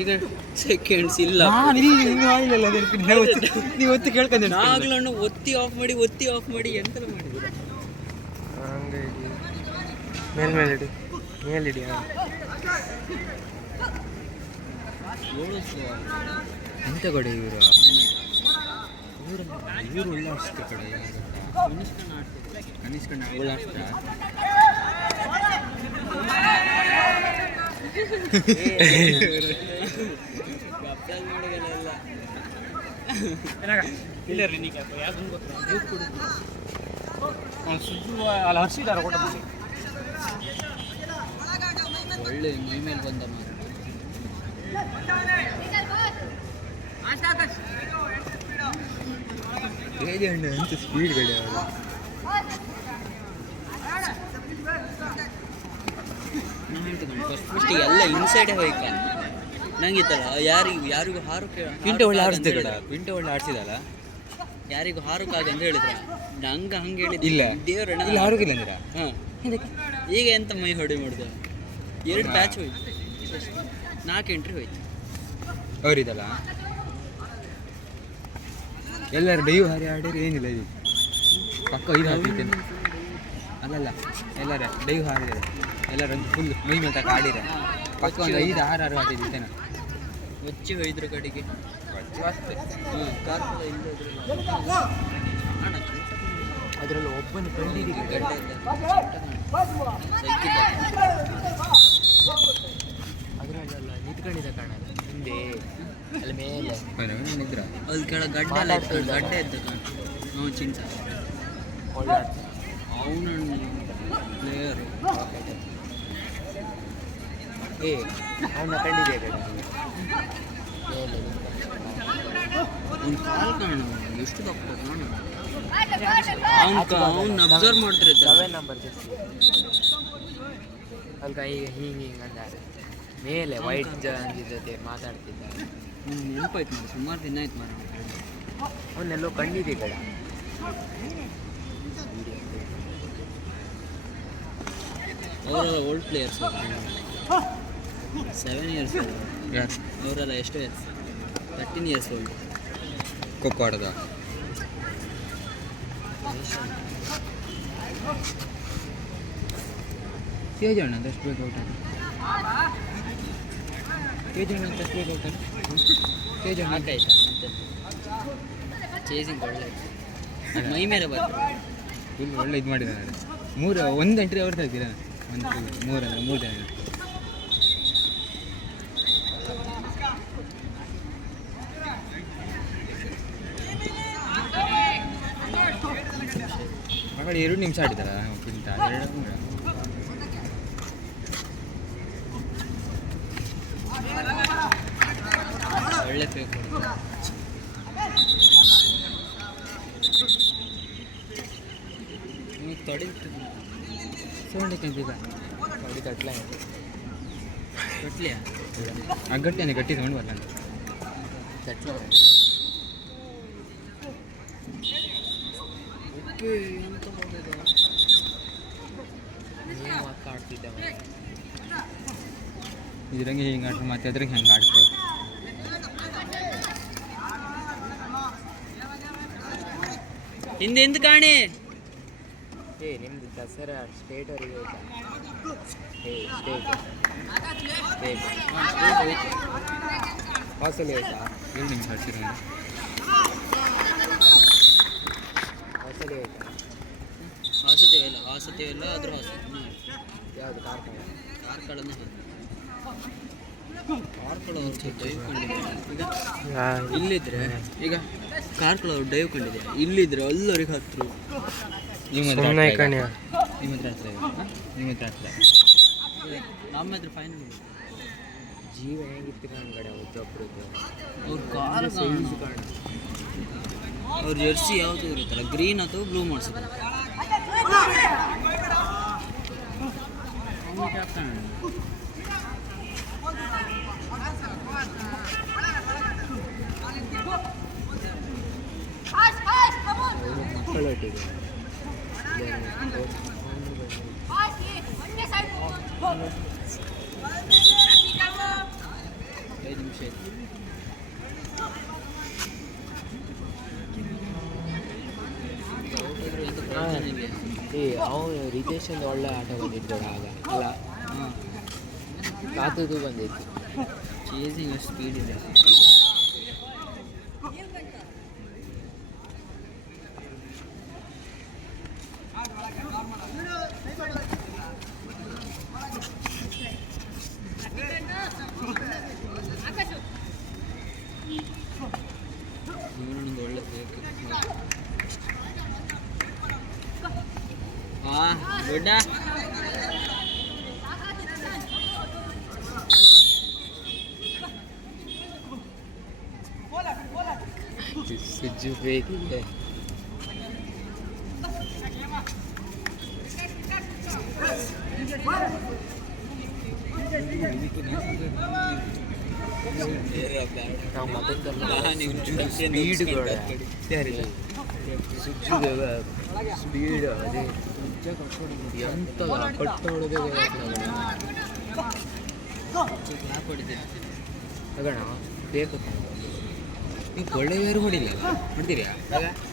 ಈಗ ಸೆಕೆಂಡ್ಸ್ ಇಲ್ಲ, ನೀವು ಒತ್ತಿ ಕೇಳ್ಕೊಂಡೆ ನಾಗ್ಲನ್ನು ಒತ್ತಿ ಆಫ್ ಮಾಡಿ ಎಂತೆಲ್ಲ ಮಾಡಿದ್ರು. ಹಂಗೆ ಮೇಲಿಡಿ ಎಂತ ಕಡೆ ಇವರು ಒಳ್ಳೆ ಅಷ್ಟೇ ಕಡೆ ಕನಿಷ್ಕಣ್ಣ ಒಳ್ಳೆ ಅಷ್ಟ ಒಳ್ಳೆ ಮೈ ಮೇಲೆ ಬಂದ ಎಂತ ಸ್ಪೀಡ್ ಗಾಡಿ ಫಸ್ಟ್ ಎಲ್ಲ ಇನ್ಸೈಡೇ ಹೋಯ್ಕ ನಂಗಿತ್ತಲ್ಲ ಯಾರಿಗೂ ಹಾರಕ್ಕೆ ಪಿಂಟೆ ಒಳ್ಳೆ ಆಡಿಸ್ದೆ ಕಡ ಪಿಂಟೆ ಒಳ್ಳೆ ಆಡಿಸಿದಲ್ಲ ಯಾರಿಗೂ ಹಾರಕ್ಕಾಗ ಅಂತ ಹೇಳಿದ್ರ ಹಂಗೆ ಹೇಳಿದ ಇಲ್ಲ ದೇವ್ರಣ್ಣ ಇಲ್ಲ ಹಾರೋಗಿಲ್ಲ ಅಂದಿರ ಹಾಂ ಈಗ ಎಂತ ಮೈ ಹೊಡೆ ಮಾಡಿದೆ 2 ಬ್ಯಾಚ್ ಹೋಯ್ತು 4 ಎಂಟ್ರಿ ಹೋಯ್ತು ಅವರಿದಲ್ಲ ಎಲ್ಲರೂ ಡೈವ್ ಹಾರಿ ಆಡಿದ್ರೆ ಏನಿಲ್ಲ ಇದು ಪಕ್ಕ ಇದು ಹಾಕಿದ್ದೇನೆ ಅಲ್ಲಲ್ಲ ಎಲ್ಲರ ಡೈವ್ ಹಾರಿದ್ದಾರೆ ಎಲ್ಲರೂ ಫುಲ್ ಮೈ ಮೇಲೆ ತಕ್ಕ ಆಡಿರ ಪಕ್ಕ ಒಂದು 5-6 ಆಡಿದ್ದೇನೆ ಹೊಚ್ಚಿ ಹೋಯ್ದ್ರು ಕಡೆಗೆ ಅಷ್ಟೇ ಕಾರ್ ಅದರಲ್ಲಿ ಒಬ್ಬನ ಕಂಡಿದ್ದೀರಿ ಗಡ್ಡೆ ಅದರಲ್ಲೆಲ್ಲ ನಿಂತ್ಕೊಂಡಿದ್ದ ಕಾಣಲ್ಲ ಹಿಂದೆ ಅಲ್ಲಿ ಮೇಲೆ ನಿಂತ್ರ ಅಲ್ಲಿ ಕೆಳಗೆ ಗಡ್ಡೆ ಇದ್ದ ಕಾಣ ಹ್ಞೂ ಚಿಂಚ ಒಳ್ಳೆ ಅವನು ಪ್ಲೇಯರು ಅವನ್ನ ಕಂಡಿದ್ದೆ ಕಡೆ ಅವ್ನ ಕಾಲು ಕಾಣ ಎಷ್ಟು ದಪ್ಪ ಕಾಣ ಅವ್ನ ಅಬ್ಸರ್ವ್ ಮಾಡ್ತಿರ್ತಾರೆ 7 ನಂಬರ್ ಅಲ್ಕ ಈಗ ಹಿಂಗೆ ಅಂದಾರೆ ಮೇಲೆ ವೈಟ್ ಜೊತೆ ಮಾತಾಡ್ತಿದ್ದಾರೆ ನೆನಪಾಯ್ತು ಮಾಡಿ ಸುಮಾರು ದಿನ ಆಯ್ತು ಮಾಡ ಅವನ್ನೆಲ್ಲೋ ಕಂಡಿದೆ ಕಡೆ ಅವರೆಲ್ಲ ಓಲ್ಡ್ ಪ್ಲೇಯರ್ಸ್ 7 ಇಯರ್ಸ್ ಅವರೆಲ್ಲ ಎಷ್ಟು ಇಯರ್ಸ್ 13 ಇಯರ್ಸ್ ಓಲ್ಡ್ ಖೋಖೋ ಆಡೋದ ತೇಜಣ್ಣ ಎಷ್ಟು ಬೇಕು ಔಟ್ ತೇಜಣ್ಣ ಅಂತ ಎಷ್ಟು ಬೇಕು ಔಟ್ ತೇಜಣ್ಣ ಆಯ್ತಾ ಮತ್ತೆ ಚೇಸಿಂಗ್ ಒಳ್ಳೆ ಮೈ ಮೇಲೆ ಬರ್ತಾರೆ ಫುಲ್ ಒಳ್ಳೆ ಇದು ಮಾಡಿದ್ದಾರೆ ಒಂದು ಎಂಟ್ರಿ ಅವ್ರು ತೆಗ್ದಿರ ಒಂದು 3 ಜನ ಮಗಳು 2 ನಿಮಿಷ ಆಡಿದಾರ ಕಿಂತ 2 ಒಳ್ಳೆ ಫೇಕ್ ತೊಡಿ ಸೌಂಡ್ ಕಂತಿದ್ದ ತೊಡಿ ಕಟ್ಲ ಕಟ್ಲಿಯಾ ಗಟ್ಟಿಯಾನೆ ಗಟ್ಟಿ ಸೌಂಡ್ ಬರಲ್ಲ ಕಟ್ಲ ಎಂತ ಮಾಡಿದ ಏನು ಆಡ್ತಿದ್ದ ಇದ್ರಂಗೆ ಹಿಂಗೆ ಆಡ್ತಾರೆ ಮತ್ತೆ ಅದ್ರಂಗೆ ಹೆಂಗೆ ಆಡ್ತಾರೆ ಹಿಂದೆ ಕಾಣಿ ನಿಮ್ದು ದಸರಾ ಸ್ಟೇಟವರಿಗೆ ಹೋಯ್ತಾ ಸ್ಟೇಟ್ ಹಾಸಲ್ಲಿ ಹೋಯ್ತಾ 2 ನಿಮಿಷ ಹಚ್ಚಿರ ಹಾಸಲ್ಲಿ ಹೋಯ್ತಾ ಹಾಸತಿವೆಲ್ಲ ಆದರೂ ಯಾವುದು ಕಾರ್ಕಳನ್ನು ಇಲ್ಲಿದ್ರೆ ಈಗ ಕಾರ್ಕಳವ್ರು ಡೈವ್ ಕಂಡಿದೆ ಇಲ್ಲಿದ್ರೆ ಎಲ್ಲರಿಗೆ ಹತ್ರ ನಿಮ್ಮ ಹತ್ರ ನಮ್ಮ ಹತ್ರ ಫೈನಲ್ ಜೀವ ಹೇಗಿತ್ತು ನನ್ನ ಕಡೆ ಒಬ್ಬೊಬ್ರದ್ದು ಅವ್ರ ಕಾರ್ ಅವ್ರ ಜರ್ಸಿ ಯಾವುದು ಇರುತ್ತಲ್ಲ ಗ್ರೀನ್ ಅಥವಾ ಬ್ಲೂ ಮಾಡಿಸಿದ್ರು ಮಕ್ಕಳೊಟ್ಟಿಗೆ 5 ನಿಮಿಷ ಆಯ್ತು. ಔಟ್ ಆದ್ರೂ ಎಂತ ಪ್ರಯೋಜನ ಇಲ್ಲ. ಅವನು ರಿತೇಶಂದು ಒಳ್ಳೆ ಆಟ ಬಂದಿತ್ತು ಆಗ ಅಲ್ಲ, ಕಾತುದು ಬಂದಿತ್ತು. ಚೇಸಿಂಗ್ ಅಷ್ಟು ಸ್ಪೀಡ್ ಇದೆ. ಇವನೊಂದು ಒಳ್ಳೆ ಬೇಕು. ದೊಡ್ಡ ಸುಜ್ಜು ಬೇಕಿದೆ. ನಾವು ಮತ್ತೊಂದು ಸ್ಪೀಡ್ ಸ್ಪೀಡ್ ಅದೇ ಎಂತ ಕಟ್ ಮಾಡೋದೇ ಯಾಕೆ ಹೊಡಿತೀರಿ? ತಗೋಣ ಬೇಕು. ನೀವು ಒಳ್ಳೆ ಬೇರೆ ಹೊಡಿಲ್ಲ ಹೊಡ್ತೀರಾ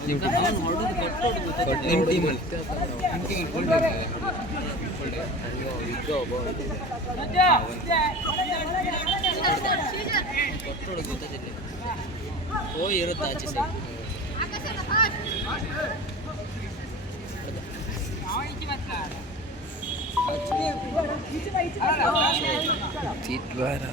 ನಿಮ್ಮ ಅವನು ಹೊಡೋದು ಕಟ್ ಹೊಡೋದು ನಿಮ್ಮ ಟೀಮಲ್ಲಿ ಕೊಟ್ಟೋಳು ಗೊತ್ತದಿಲ್ಲ. ಓ ಇರುತ್ತೆ ಆಚೆ ಸೈಡ್. ಚಿತ್ವಾರ